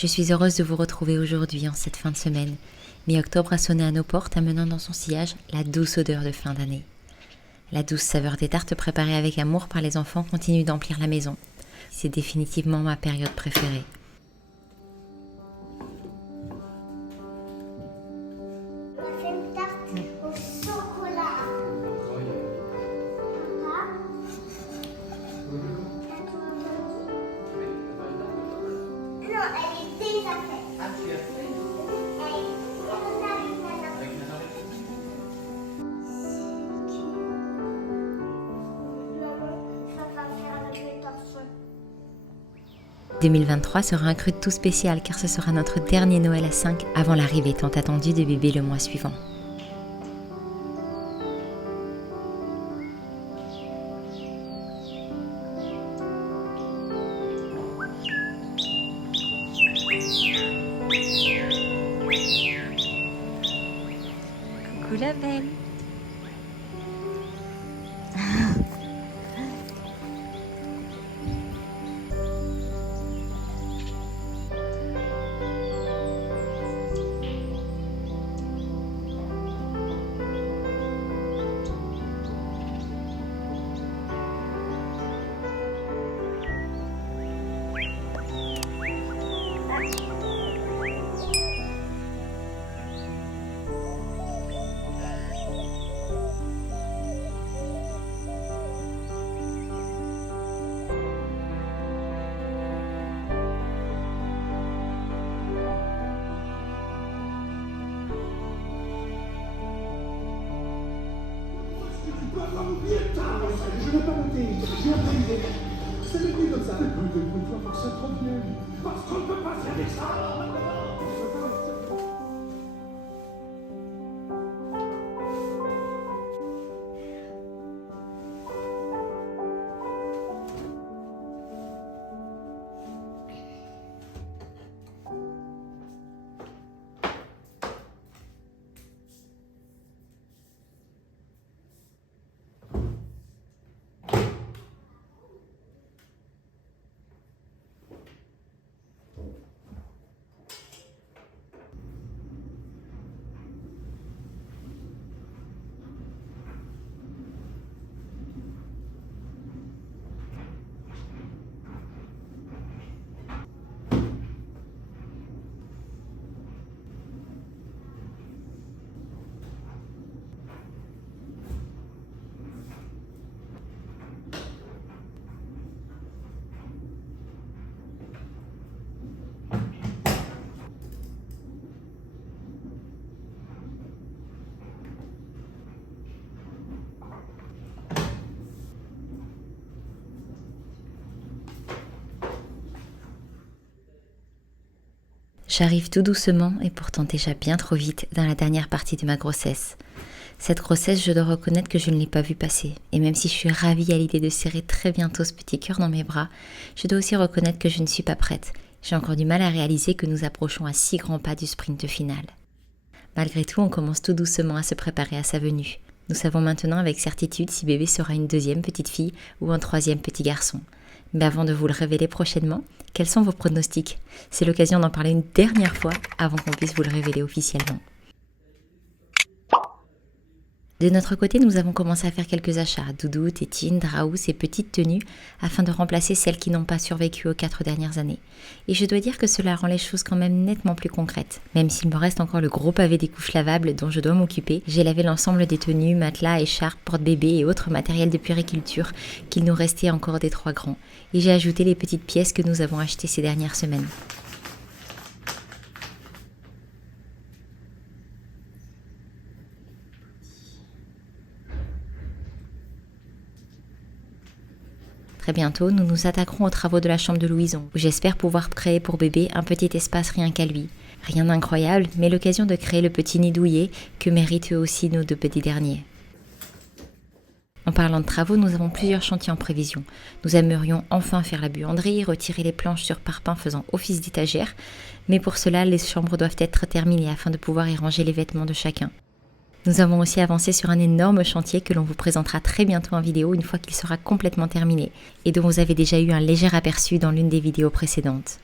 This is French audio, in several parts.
Je suis heureuse de vous retrouver aujourd'hui en cette fin de semaine. Mi-octobre a sonné à nos portes, amenant dans son sillage la douce odeur de fin d'année. La douce saveur des tartes préparées avec amour par les enfants continue d'emplir la maison. C'est définitivement ma période préférée. On a fait une tarte au chocolat. Papa, non, elle est déjà faite. Ah, tu as fait Elle est très arrive maintenant. avec la marée. Maman, ça va faire avec les torchons. 2023 sera un cru tout spécial car ce sera notre dernier Noël à 5 avant l'arrivée tant attendue de bébé le mois suivant. Coucou la belle. Je n'ai pas noté, j'ai improvisé. C'est venu comme ça. Écoute, toi, parce que c'est trop bien. Parce qu'on ne peut pas faire ça. J'arrive tout doucement et pourtant déjà bien trop vite dans la dernière partie de ma grossesse. Cette grossesse, je dois reconnaître que je ne l'ai pas vue passer. Et même si je suis ravie à l'idée de serrer très bientôt ce petit cœur dans mes bras, je dois aussi reconnaître que je ne suis pas prête. J'ai encore du mal à réaliser que nous approchons à 6 grands pas du sprint final. Malgré tout, on commence tout doucement à se préparer à sa venue. Nous savons maintenant avec certitude si bébé sera une deuxième petite fille ou un troisième petit garçon. Mais avant de vous le révéler prochainement, quels sont vos pronostics? C'est l'occasion d'en parler une dernière fois avant qu'on puisse vous le révéler officiellement. De notre côté, nous avons commencé à faire quelques achats, doudou, tétines, draous et petites tenues afin de remplacer celles qui n'ont pas survécu aux 4 dernières années. Et je dois dire que cela rend les choses quand même nettement plus concrètes. Même s'il me reste encore le gros pavé des couches lavables dont je dois m'occuper, j'ai lavé l'ensemble des tenues, matelas, écharpes, porte-bébés et autres matériels de puériculture qu'il nous restait encore des 3 grands. Et j'ai ajouté les petites pièces que nous avons achetées ces dernières semaines. Très bientôt, nous nous attaquerons aux travaux de la chambre de Louison, où j'espère pouvoir créer pour bébé un petit espace rien qu'à lui. Rien d'incroyable, mais l'occasion de créer le petit nid douillet que méritent eux aussi nos 2 petits derniers. En parlant de travaux, nous avons plusieurs chantiers en prévision. Nous aimerions enfin faire la buanderie, retirer les planches sur parpaing faisant office d'étagère, mais pour cela, les chambres doivent être terminées afin de pouvoir y ranger les vêtements de chacun. Nous avons aussi avancé sur un énorme chantier que l'on vous présentera très bientôt en vidéo une fois qu'il sera complètement terminé et dont vous avez déjà eu un léger aperçu dans l'une des vidéos précédentes.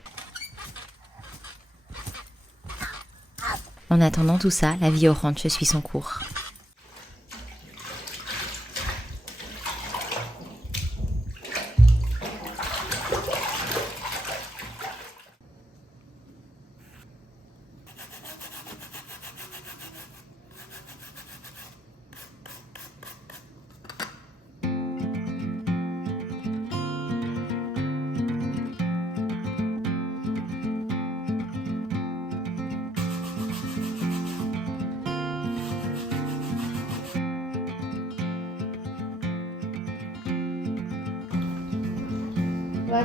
En attendant tout ça, la vie au ranch suit son cours.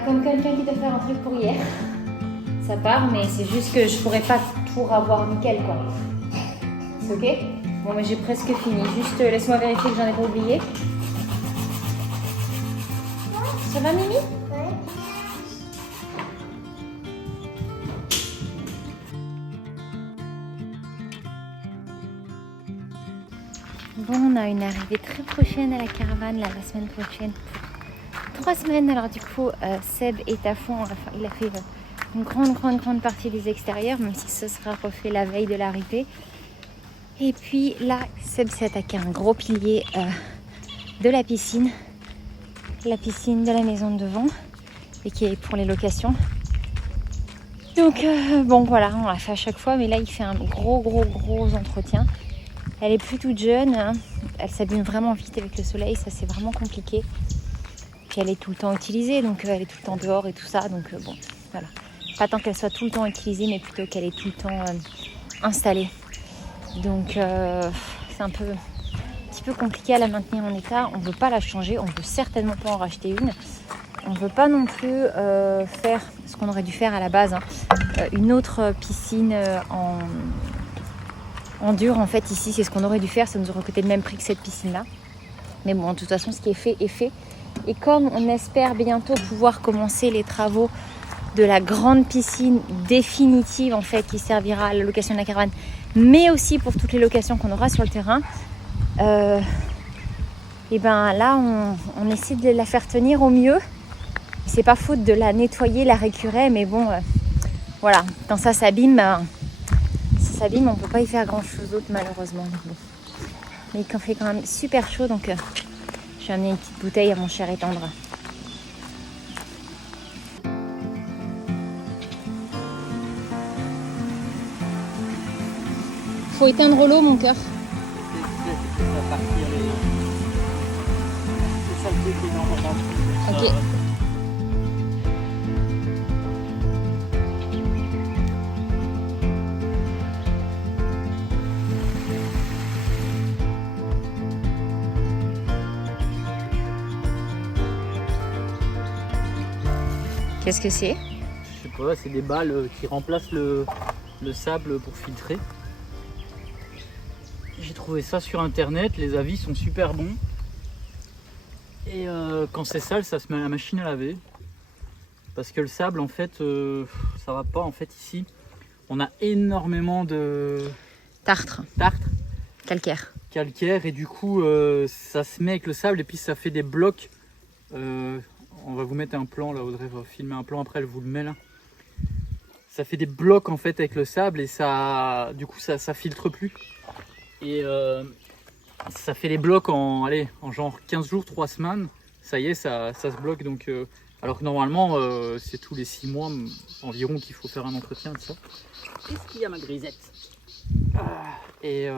Comme quelqu'un qui doit faire un truc pour hier. Ça part, mais c'est juste que je pourrais pas tout avoir nickel, quoi. C'est ok? Bon, mais j'ai presque fini. Juste laisse-moi vérifier que j'en ai pas oublié. Ça va, Mimi? Ouais. Bon, on a une arrivée très prochaine à la caravane, là, la semaine prochaine. 3 semaines, alors du coup, Seb est à fond. Il a fait une grande partie des extérieurs, même si ce sera refait la veille de l'arrivée. Et puis là, Seb s'est attaqué à un gros pilier de la piscine de la maison de devant, et qui est pour les locations. Donc bon, voilà, on l'a fait à chaque fois, mais là, il fait un gros entretien. Elle est plus toute jeune, hein. Elle s'abîme vraiment vite avec le soleil, ça c'est vraiment compliqué. Puis elle est tout le temps utilisée, donc elle est tout le temps dehors et tout ça, donc bon, voilà. Pas tant qu'elle soit tout le temps utilisée, mais plutôt qu'elle est tout le temps installée. Donc c'est un petit peu compliqué à la maintenir en état. On ne veut pas la changer, on ne veut certainement pas en racheter une. On ne veut pas non plus faire ce qu'on aurait dû faire à la base, hein, une autre piscine en dur. En fait, ici, c'est ce qu'on aurait dû faire, ça nous aurait coûté le même prix que cette piscine-là. Mais bon, de toute façon, ce qui est fait est fait. Et comme on espère bientôt pouvoir commencer les travaux de la grande piscine définitive, en fait, qui servira à la location de la caravane, mais aussi pour toutes les locations qu'on aura sur le terrain, et ben là, on essaie de la faire tenir au mieux. C'est pas faute de la nettoyer, la récurer, mais bon, voilà, quand ça s'abîme, on peut pas y faire grand chose d'autre malheureusement. Bon. Mais il fait quand même super chaud, donc je vais amener une petite bouteille à mon cher et tendre. Faut éteindre l'eau, mon cœur. Ok. Qu'est-ce que c'est? Je sais pas, c'est des balles qui remplacent le sable pour filtrer. J'ai trouvé ça sur internet, les avis sont super bons. Et quand c'est sale, ça se met à la machine à laver. Parce que le sable, en fait, ça va pas. En fait, ici, on a énormément de Tartre. Calcaire. Et du coup, ça se met avec le sable et puis ça fait des blocs. On va vous mettre un plan là, Audrey va filmer un plan, après elle vous le met là. Ça fait des blocs en fait avec le sable et ça, du coup ça filtre plus. Et ça fait des blocs en genre 15 jours, 3 semaines. Ça y est, ça se bloque. Donc, alors que normalement c'est tous les 6 mois environ qu'il faut faire un entretien de ça. Qu'est-ce qu'il y a ma grisette? Et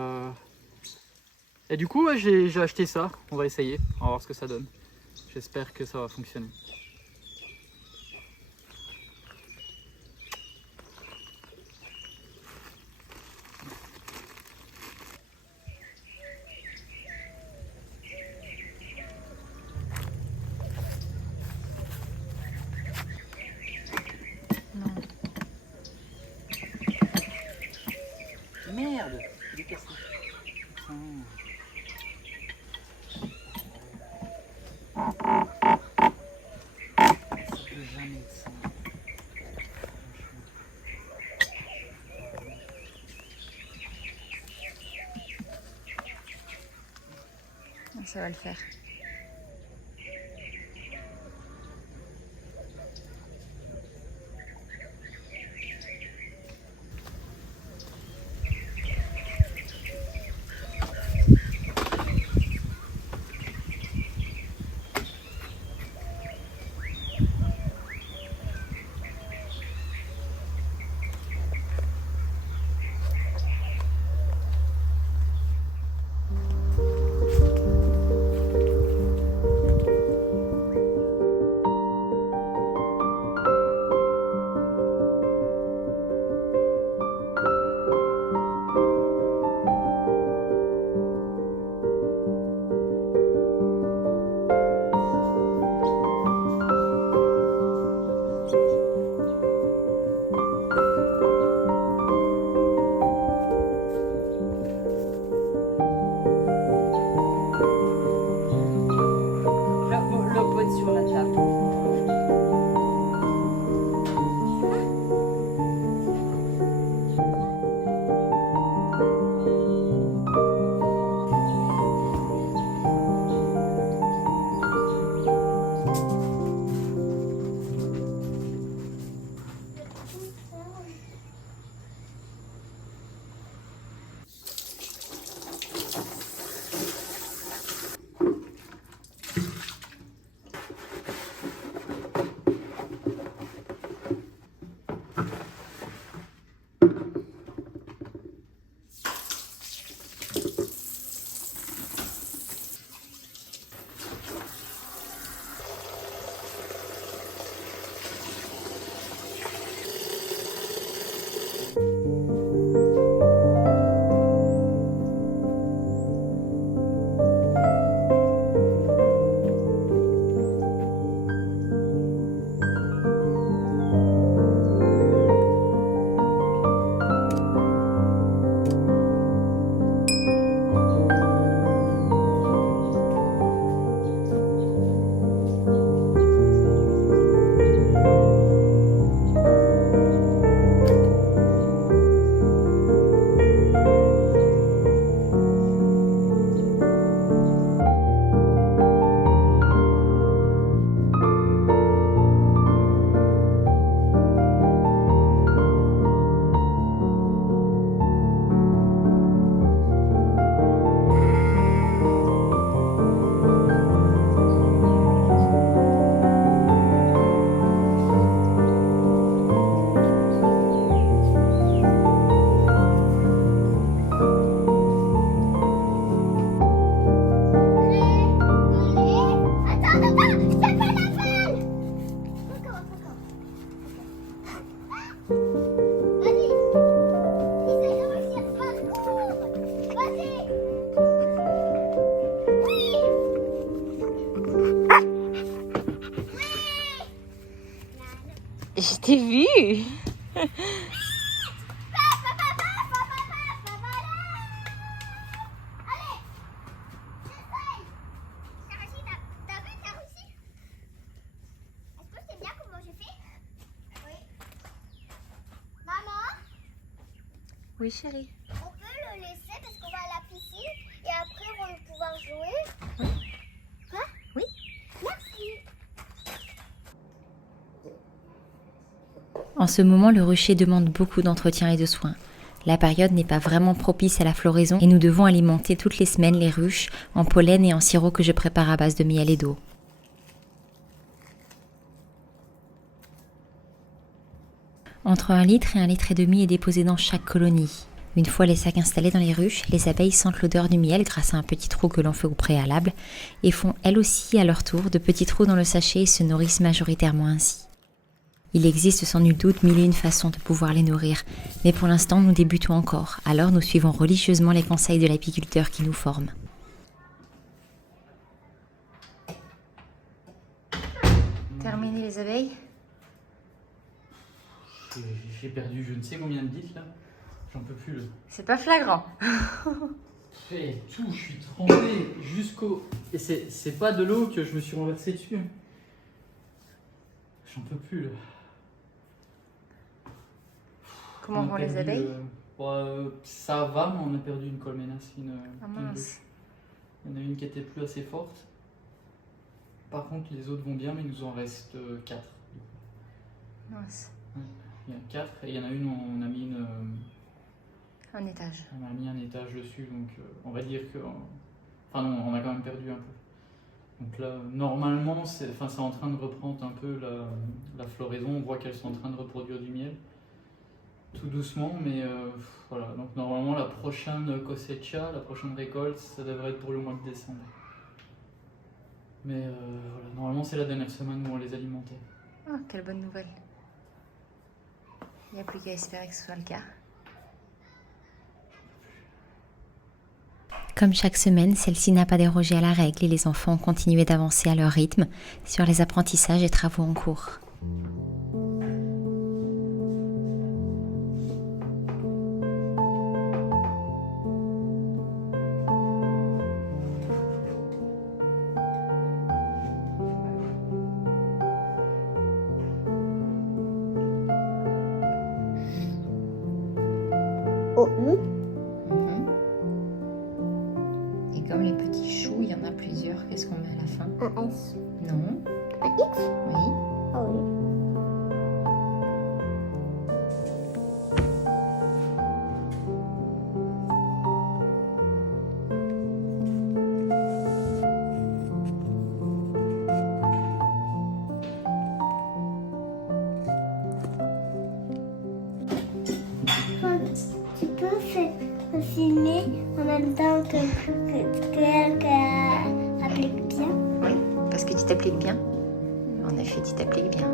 du coup ouais, j'ai acheté ça, on va essayer, on va voir ce que ça donne. J'espère que ça va fonctionner. Merde, il est cassé. Ça va le faire. t'ai vu. Oui, chérie. On peut le laisser parce qu'on va à la piscine et après on va pouvoir jouer. Quoi? Oui. Merci. En ce moment, le rucher demande beaucoup d'entretien et de soins. La période n'est pas vraiment propice à la floraison et nous devons alimenter toutes les semaines les ruches en pollen et en sirop que je prépare à base de miel et d'eau. Entre 1 litre et 1,5 litre est déposé dans chaque colonie. Une fois les sacs installés dans les ruches, les abeilles sentent l'odeur du miel grâce à un petit trou que l'on fait au préalable et font elles aussi à leur tour de petits trous dans le sachet et se nourrissent majoritairement ainsi. Il existe sans nul doute 1001 façons de pouvoir les nourrir, mais pour l'instant nous débutons encore, alors nous suivons religieusement les conseils de l'apiculteur qui nous forme. Terminé les abeilles? J'ai perdu je ne sais combien de litres là. J'en peux plus là. C'est pas flagrant. Et tout, je suis trempé jusqu'au... Et c'est pas de l'eau que je me suis renversé dessus. J'en peux plus là. Comment On a vont les perdu, abeilles? Ça va, mais on a perdu une colménace. Ah une mince. ruche. Il y en a une qui était plus assez forte. Par contre, les autres vont bien, mais il nous en reste 4. Mince. Il y en a 4 et il y en a une, on a mis Un étage. on a mis un étage dessus, donc on va dire que... Enfin non, on a quand même perdu un peu. Donc là, normalement, c'est en train de reprendre un peu la floraison. On voit qu'elles sont en train de reproduire du miel. Tout doucement, mais voilà. Donc normalement, la prochaine cosecha, la prochaine récolte, ça devrait être pour le mois de décembre. Mais voilà, normalement, c'est la dernière semaine où on les alimentait. Ah, quelle bonne nouvelle. Il n'y a plus qu'à espérer que ce soit le cas. Comme chaque semaine, celle-ci n'a pas dérogé à la règle et les enfants ont continué d'avancer à leur rythme sur les apprentissages et travaux en cours. Et comme les petits choux, il y en a plusieurs, qu'est-ce qu'on met à la fin? Un S. Non. Un X? Oui. Ah oui. Tu peux filmer en même temps qu'elle applique bien. Oui, parce que tu t'appliques bien. En effet, tu t'appliques bien.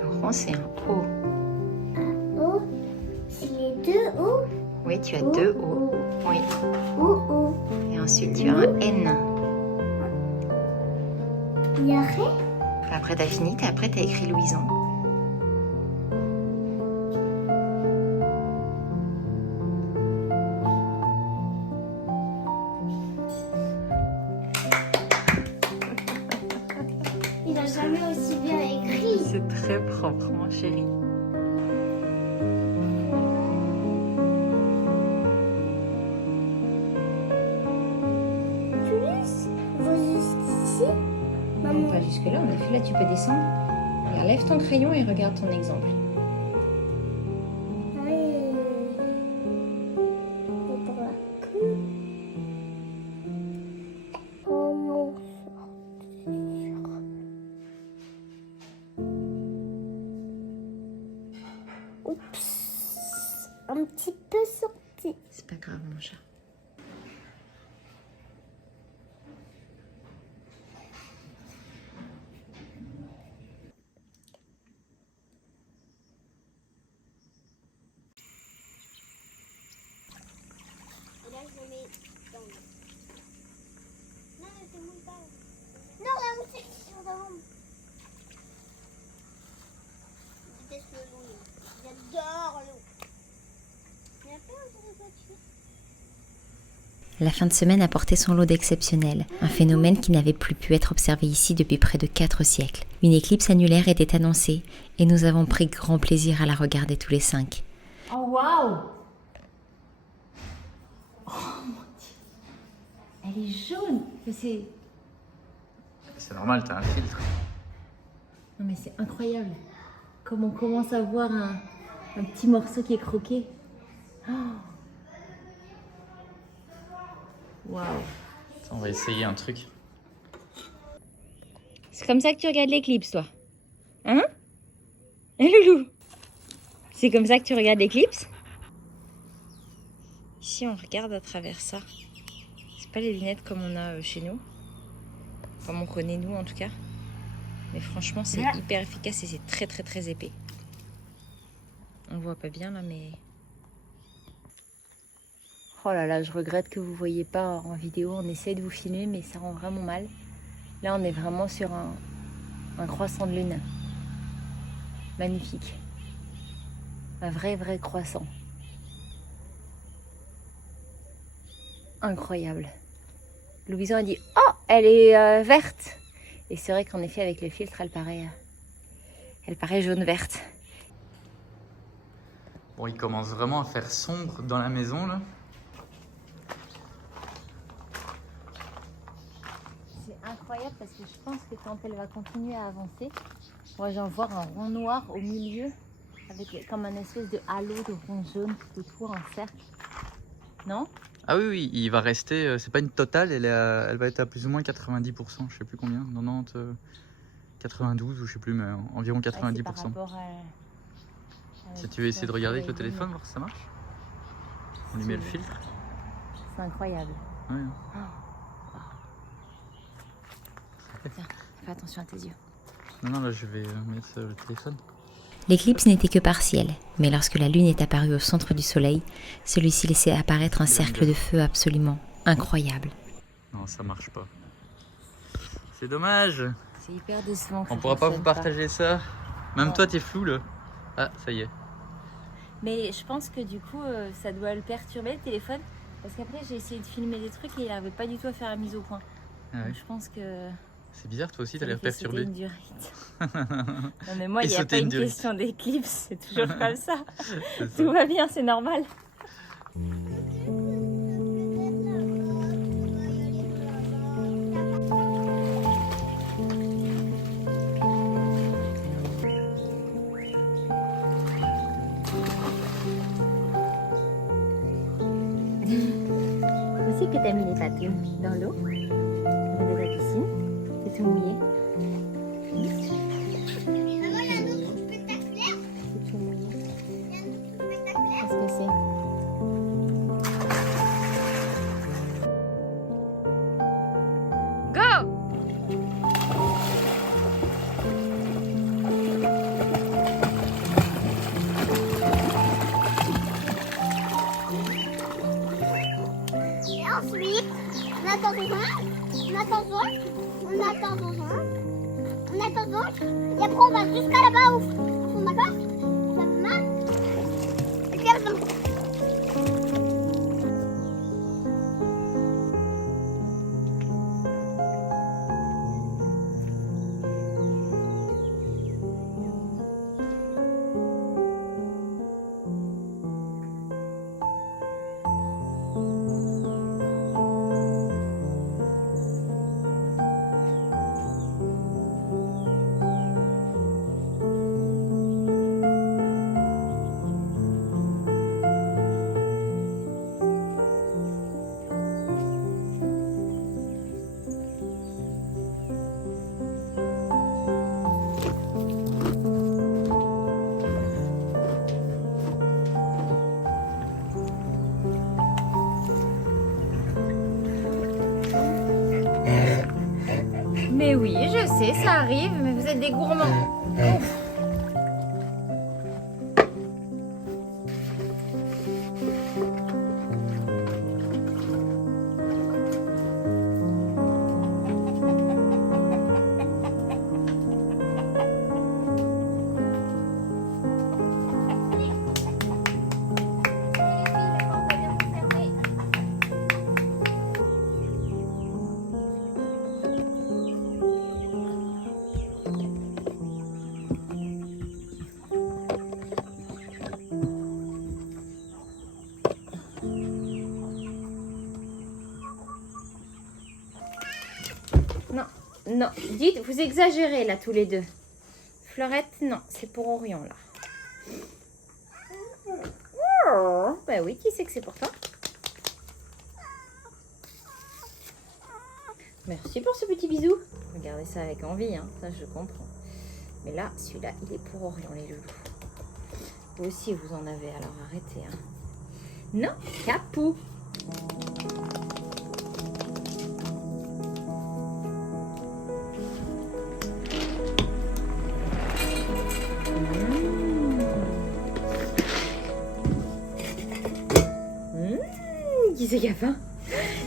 Le rond, c'est un O. O, c'est les deux O. Oui, tu as deux O. Oui. O. Et ensuite, tu as un N. Il y a rien. Après, tu as fini. Après, tu as écrit Louison. Il n'a jamais aussi bien écrit. C'est très propre, mon chéri. Plus, vous ici. Non, pas jusque-là. En effet, là, tu peux descendre. Regarde, lève ton crayon et regarde ton exemple. Et pour la queue. Comment sortir? dehors, l'eau. Il y a pas dans la voiture. La fin de semaine apportait son lot d'exceptionnel, un phénomène qui n'avait plus pu être observé ici depuis près de 4 siècles. Une éclipse annulaire était annoncée et nous avons pris grand plaisir à la regarder tous les 5. Oh waouh! Oh mon Dieu! Elle est jaune! C'est normal, t'as un filtre. Non mais c'est incroyable! Comme on commence à voir un petit morceau qui est croqué. Oh. Waouh! On va essayer un truc. C'est comme ça que tu regardes l'éclipse, toi? Hein? Hein, Loulou? C'est comme ça que tu regardes l'éclipse? Ici, on regarde à travers ça. C'est pas les lunettes comme on a chez nous. Comme on connaît nous, en tout cas. Mais franchement, c'est hyper efficace et c'est très très très épais. On voit pas bien là, mais... Oh là là, je regrette que vous voyez pas en vidéo. On essaie de vous filmer, mais ça rend vraiment mal. Là, on est vraiment sur un croissant de lune. Magnifique. Un vrai croissant. Incroyable. Louison a dit « Oh, elle est verte !» Et c'est vrai qu'en effet, avec le filtre, elle paraît jaune-verte. Bon, il commence vraiment à faire sombre dans la maison, là. C'est incroyable parce que je pense que quand elle va continuer à avancer, moi j'en vois un rond noir au milieu avec comme un espèce de halo de rond jaune tout autour, un cercle. Non? Ah oui, oui, il va rester, c'est pas une totale, elle va être à plus ou moins 90%, je sais plus combien, 90, 92 ou je sais plus, mais environ 90%. Ouais, par rapport à Si tu veux essayer de regarder avec le téléphone, voir si ça marche. On lui met le filtre. C'est incroyable. Ouais. Tiens, fais attention à tes yeux. Non, là je vais mettre le téléphone. L'éclipse n'était que partielle, mais lorsque la lune est apparue au centre du soleil, celui-ci laissait apparaître un cercle de feu absolument incroyable. Non, ça marche pas. C'est dommage. C'est hyper décevant. On pourra pas vous partager ça. Même toi, t'es flou là. Ah, ça y est. Mais je pense que du coup, ça doit le perturber le téléphone. Parce qu'après, j'ai essayé de filmer des trucs et il n'arrivait pas du tout à faire la mise au point. Ah ouais. Donc, je pense que... C'est bizarre, toi aussi, t'as ça lui l'air fait sauter perturbé. une durite. Non mais moi, Et il n'y a sauter pas une une durite. question d'éclipse. C'est toujours comme ça. C'est ça. Tout va bien, c'est normal. Aussi que t'as mis les patounes dans l'eau, de la piscine, c'est tout mouillé. Maman, il y a un autre spectaculaire. C'est tout mouillé. Il y a un autre spectaculaire. Qu'est-ce que c'est? Et ensuite, on attend besoin, on attend besoin, on attend besoin, on attend besoin. Et après, on va jusqu'à là-bas au fond, d'accord? Ça fait mal. Et puis, attends. Mais oui, je sais, ça arrive, mais vous êtes des gourmands. Ouf. Non, dites, vous exagérez là tous les deux. Fleurette, non, c'est pour Orion là. Oh, bah oui, qui sait que c'est pour toi? Merci pour ce petit bisou. Regardez ça avec envie, hein, ça je comprends. Mais là, celui-là, il est pour Orion, les loulous. Vous aussi, vous en avez, alors arrêtez. Hein. Non, Capou. Qui c'est qui a faim?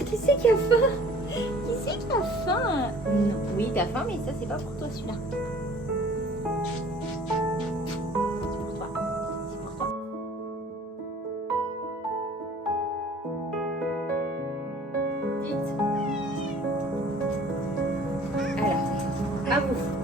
Qui c'est qui a faim? Qui c'est qui a faim? Non. Oui, t'as faim, mais ça, c'est pas pour toi, celui-là. C'est pour toi. C'est pour toi. Vite. Alors, à vous.